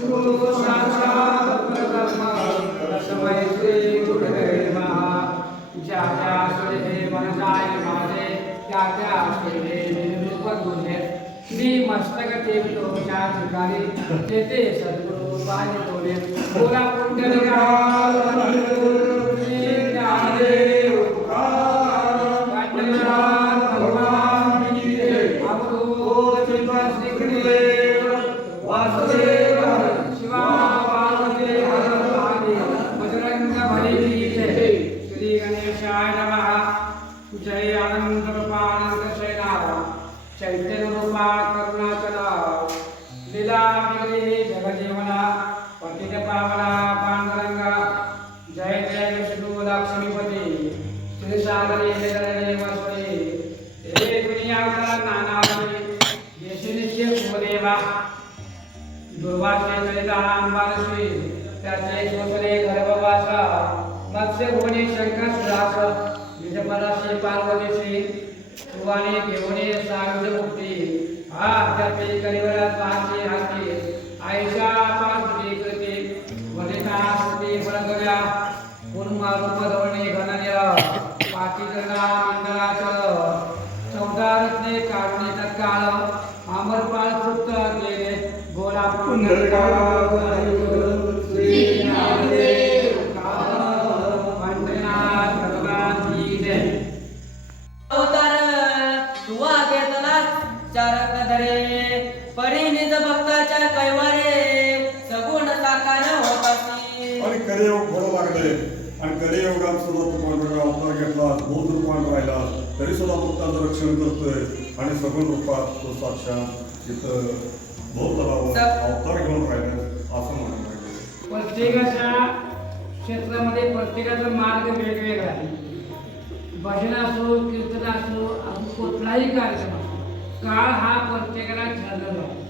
गुरु श्री ज्या ज्या सूर्ये मनसाय माझे त्या त्या सेवे श्री देवतोच्या ठिकाणी तेथे सद्गुरु पाणी तोडे बोला पुंडलिका श्री ज्ञानदेव चैतन्य रूपा करुणाचला लीला विग्रही जगजीवना पतित पावना पांडुरंगा जय जय विष्णु लक्ष्मीपती श्री सागरी हरे वसुरी हे दुनिया का नाना सुदेवा कुमदेवा दुर्वासे चरितांबारश्री त्याचे शोषणे गर्भवास मत्स्य भुवने शंकर सुरास निजपराशी पार्वतीशी तुवाने घेऊने सायुध मुक्ती हा अद्यापे कलिवरात पाहते हाती. आयशा पार्वती करते. वनिता सती फळगल्या पूर्णमा रूप धवणे घननिर पाटीकरणा मंगलाच चौदा रत्ने काढणे तत्काळ अमरपाळ तृप्त केले गोला पुंडलिका कलियोग घडू लागले आणि कलियोगात सुद्धा तू पांडुरंग अवतार घेतला भूत रूपान राहिला. तरी सुद्धा भक्ताचं रक्षण करतोय. आणि सगुण रूपात तो साक्षात इथं भूत अवतार घेऊन राहिले असं म्हणायला लागले. प्रत्येकाच्या क्षेत्रामध्ये प्रत्येकाचा मार्ग वेगवेगळा आहे. भजन असो कीर्तन असो अजून कुठलाही कार्यक्रम असो काळ हा प्रत्येकाला ठरलेला आहे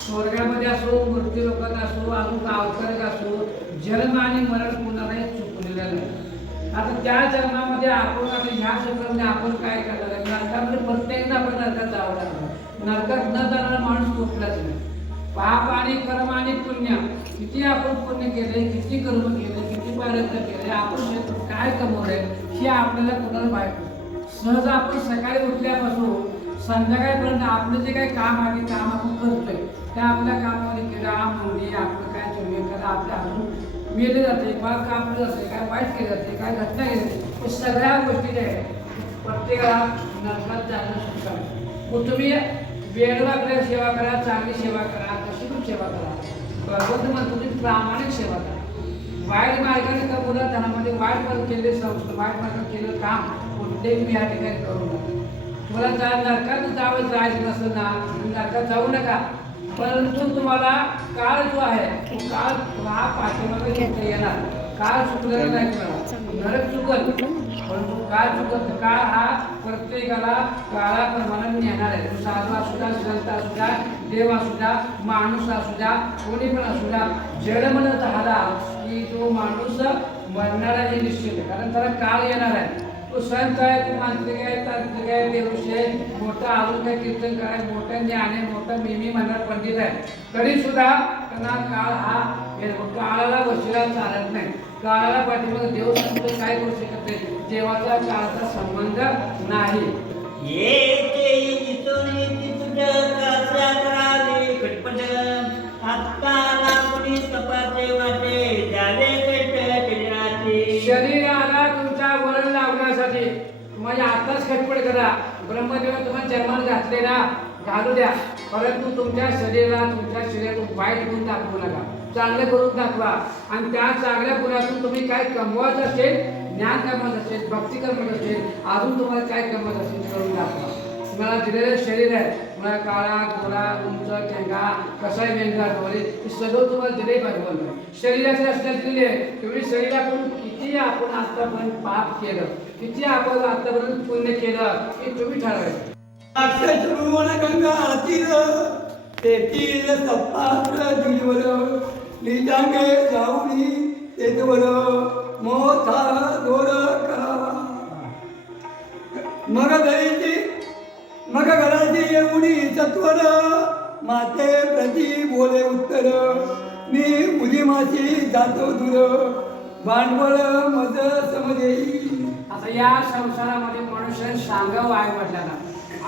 स्वर्गामध्ये असो मृत्यू लोकात असो अजून गावकरक असो जन्म आणि मरण कोणालाही चुकलेलं नाही. आता त्या जन्मामध्ये आपण आता ह्या क्षेत्रामध्ये आपण काय करणार आहे? नरकामध्ये प्रत्येकदा आपण नरकात जावं लागणार. नरकात न जाणारा माणूस कुठलाच नाही. पाप आणि कर्म आणि पुण्य किती आपण पुण्य केले किती कर्म केले किती प्रयत्न केले आपण क्षेत्र काय कमवलंय हे आपल्याला कोणाला माहीत सहज आपण सकाळी उठल्यापासून संध्याकाळपर्यंत आपलं जे काही काम आहे ते काम आपण करतोय. त्या आपल्या कामामध्ये किडा मुंडी आपलं काय चोरी एखादा आपल्या हातून मेले जाते किंवा कापलं जाते काय वाईट केलं जाते काय घटना केली जाते सगळ्या गोष्टी ज्या आहेत. प्रत्येकाला नरकात जाणं सुद्धा मग तुम्ही वेळवाकडे सेवा करा चांगली सेवा करा कशी पण सेवा करा. भगवंत म्हणतो तुम्ही प्रामाणिक सेवा करा. वाईट मार्गाने कमवलं धनामध्ये वाईट मार्ग केले संस्था वाईट मार्ग केलं काम कोणतेही मी या ठिकाणी करू नका. तुम्हाला जा नरकात जावं जायचं नसलं ना तुम्ही नरकात जाऊ नका. परंतु तुम्हाला काळ जो आहे तो काळ हा पाठीमागे घेता येणार. काळ चुकलेला नाही तुम्हाला. नरक चुकल. परंतु काळ चुकत. काळ हा प्रत्येकाला काळाप्रमाणे नेणार आहे. तो साधू असू द्या संत असू द्या देव असू द्या माणूस असू द्या कोणी पण असू द्या जड म्हणत झाला की तो माणूस मरणार आहे निश्चित कारण त्याला काळ येणार आहे. तो संत आहे तो मांत्रिक आहे तांत्रिक आहे देवशी आहे मोठा अजून आहे कीर्तन काय मोठं ज्ञान आहे मोठं मिमी म्हणणार पंडित आहे. तरी सुद्धा त्यांना काळ हा काळाला वशिला चालत नाही. काळाला पाठीमध्ये देव संत काय करू शकत नाही देवाचा काळाचा संबंध नाही. येते करा. ब्रह्मदेव तुम्हाला जन्मान घातलेला घालू द्या. परंतु तुमच्या शरीराला तुमच्या शरीरातून वाईट गुण दाखवू नका. चांगलं करून दाखवा. आणि त्या चांगल्या गुणातून तुम्ही काय कमवत असेल ज्ञान कमवत असेल भक्ती कमवत असेल अजून तुम्हाला काय कमवत असेल करून दाखवा. तुम्हाला दिलेलं शरीर आहे. तुम्हाला काळा गोरा उंच ठेंगा कसाय वेंगा डोळे हे सगळं तुम्हाला दिले भगवान शरीराची रचना दिलेली आहे. तेवढी शरीराकडून किती आपण आतापर्यंत पाप केलं किती आपण आतापर्यंत पुण्य केलं हे तुम्ही ठरवायचं. अक्षय गंगा तीर तेथील सपात्र दिलवर निजांगे जाऊनी तेथवर मोथा दोर करावा. मग घरीची मग घराची एवढी सत्वर माते प्रती बोले उत्तर मी मुली माझी जातो दूर भांडवल मज समजेई. आता या संसारामध्ये मनुष्य सांगावं आई वडिलांना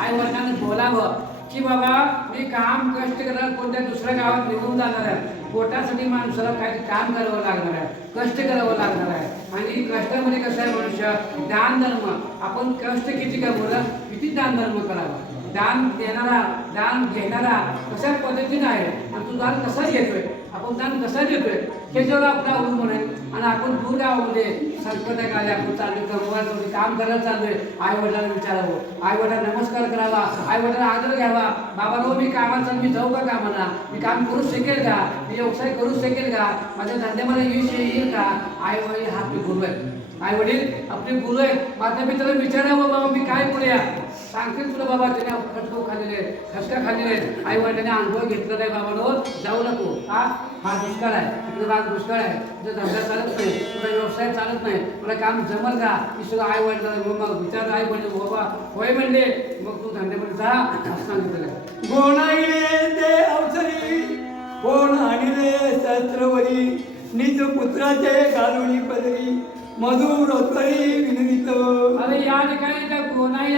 आई वडिलांना बोलावं की बाबा मी काम कष्ट करणार कोणत्या दुसऱ्या गावात निघून जाणार आहे? पोटासाठी माणसाला काही काम करावं लागणार आहे कष्ट करावं लागणार आहे. आणि कष्टामध्ये कसं आहे मनुष्य? दान धर्म आपण कष्ट किती कमवलं किती दान धर्म करावं? दान देणारा दान घेणारा कशा पद्धतीनं आहे? आणि तू दान कसा घेतोय? आपण दान कसा देतोय? त्याच्यावर आपला अवलंबून आहे आणि आपण दूर गावामध्ये संकट काळी आपण चाललोय कमवायचं काम करायला चाललोय आई वडिलांना विचारावं. आई वडिलांना नमस्कार करावा आई वडिलांना आदर घ्यावा. बाबा रो मी कामाचा मी जाऊ का कामाला? मी काम करू शकेल का? मी व्यवसाय करू शकेल का? माझ्या धंद्यामध्ये यश येईल का? आई वडील हा मी गुरु आहे आई वडील आपले गुरु आहेत. माझ्या मित्राला विचारावं बाबा मी काय करूया? सांगतील तुला बाबा त्याने खटको खाल्लेले खसका खाल्लेले. आई वडिलांनी अनुभव घेतलेला आहे बाबा नो जाऊ नको. हा? हा दुष्काळ आहे. तिकडे भाग दुष्काळ आहे. तुझा धंदा चालत नाही. तुझा व्यवसाय चालत नाही. तुला काम जमल का? मी सगळं आई वडिलांना मग विचार. आई वडील बाबा होय म्हणले. मग तू धंद्यामध्ये जा असं सांगितलं. गोणाईले ते अवसरी कोण आणले निज पुत्राचे घालुनी पदरी मधुर उत्तरी विनवित अरे या ठिकाणी त्या कोणाही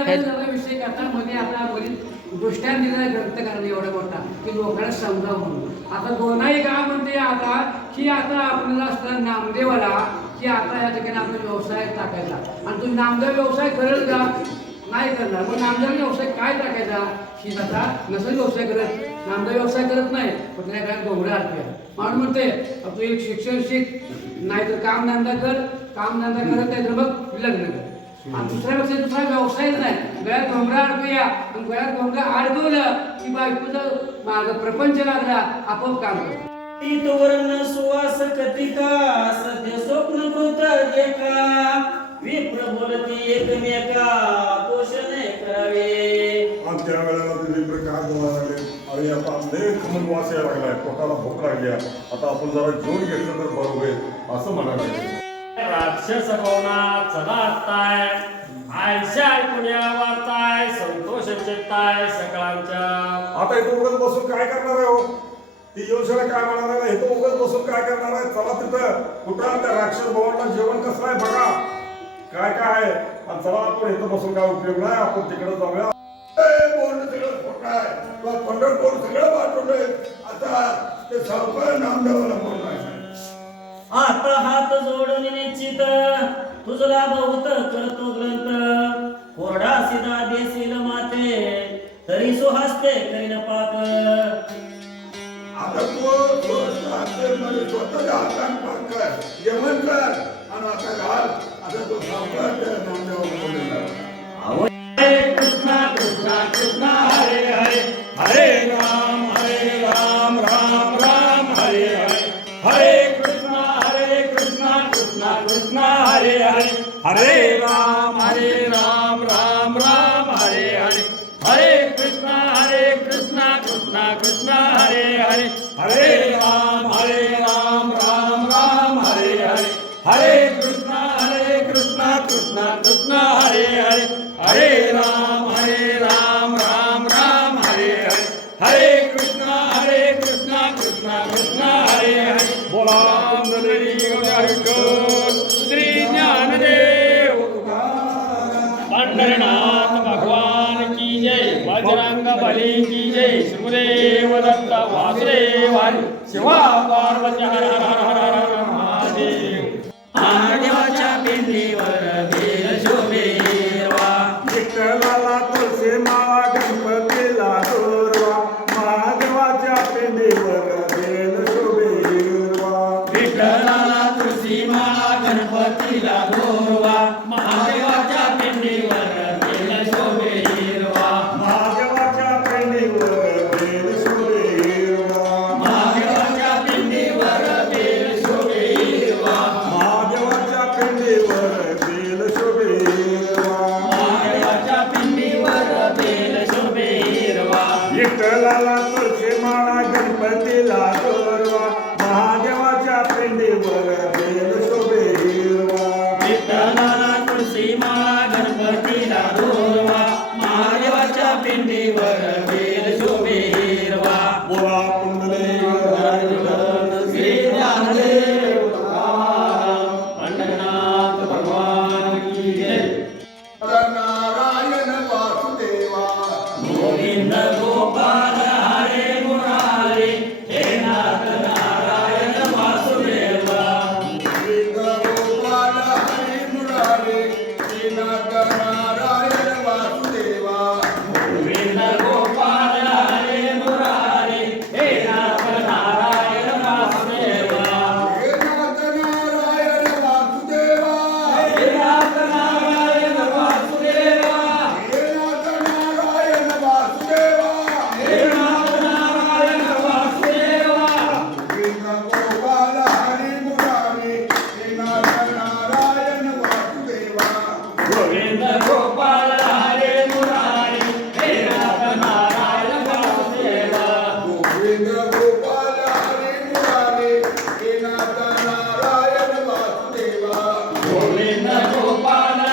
जरा कथामध्ये आता बरीच दृष्ट्या दिलेला ग्रंथ करणं एवढा मोठा की लोकांना समजावं म्हणून. आता दोनाही गाव म्हणते आता की आता आपल्याला असताना नामदेवाला की आता या ठिकाणी आपला व्यवसाय टाकायचा. आणि तुम्ही नामदेव व्यवसाय करेल का? नाही करणार. मग नामदेव व्यवसाय काय टाकायचा? ही आता नसेल व्यवसाय करत. नामदेव व्यवसाय करत नाही पण त्याला काय गोंगड्या आरत्या म्हणून म्हणते तू एक शिक्षण शिक नाहीतर काम धंदा कर काम धंदा करत नाही तर मग लग्न कर. आणि दुसऱ्यापेक्षा दुसरा व्यवसायच नाही. गळ्यात घोंगडा अडकूया. आणि गळ्यात घोंगडा अडकवलं की बायकोचं माग प्रपंच लागला आपोआप काम करतो. वर्ण सुवास कथिका सद्य स्वप्न कृत एका. विप्र बोलती एकमेका पोषणे करावे. आणि त्या वेळेला ते विप्र काय बोलायला लागले? अरे आता लय खमन वास यायला लागलाय. पोटाला भूक लागली आहे. आता आपण जरा जेवून घेतलं तर बरं होईल असं म्हणायला लागले. राक्षस भवना चला असताय आयशा ऐकूया वार्ताय संतोष चित्ताय सकाळच्या आता इथं उगत बसून काय करणार आहे हो? ती योजना काय म्हणणार आहे? इथं उगत बसून काय करणार आहे? चला तिथं. कुठं त्या राक्षस भवनला जेवण कसं आहे बघा. काय काय आहे? आणि चला आपण इथं बसून काय उपयोग नाही? आपण तिकडे जाऊया. पंढरपूर सगळं पाठवलंय आता ते सावकार नामदेवाला आता हात जोडून निश्चित. तुझला बहुत करतो ग्रंथ. कोरडा सिधा देशील माते तरी सुहासते करीन पाक. आता तो हातामध्ये स्वतःच्या हाताने पाक कर. जेवण कर. आणि आता घाल. आता तो सावकार त्या हरे हरे राम हरे राम राम राम हरे हरे हरे कृष्णा हरे कृष्णा कृष्णा कृष्णा हरे हरे हरे राम हरे राम राम राम हरे हरे हरे कृष्णा हरे कृष्णा कृष्णा कृष्णा हरे हरे हरे राम हरे राम राम राम हरे हरे हरे कृष्णा हरे कृष्णा कृष्णा कृष्णा हरे हरे बोला कुंडली पंढरनाथ भगवान की जय बजरंग बली की जय सुदेव दत्त वासुदेव हरी शिवा पार्वती हर हर हर हर हर महादेव. महादेवाच्या पिंडीवर विठ्ठलाला तुळशी माळा गणपतीला तोरवा महादेवाच्या पिंडीवर बेल शोभे हिरवा. विठ्ठलाला तुळशी माळा गणपतीला तोरवा महादेवाच्या भगवान Govind Oh,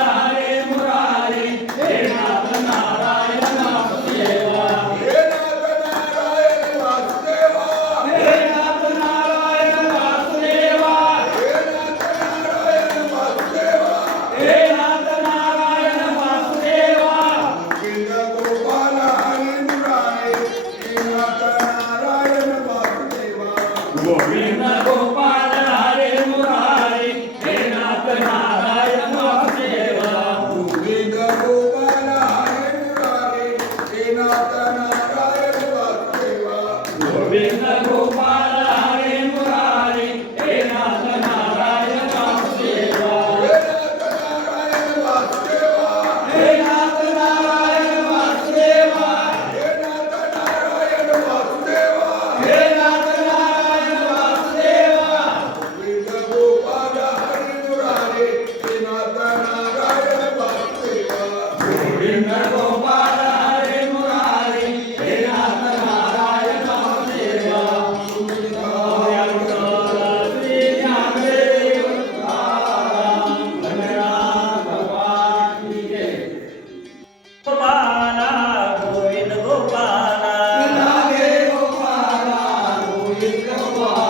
Україна!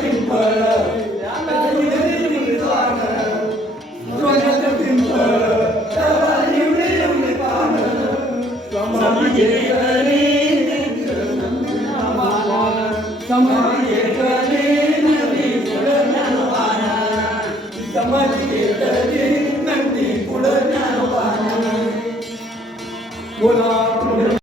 nothing but a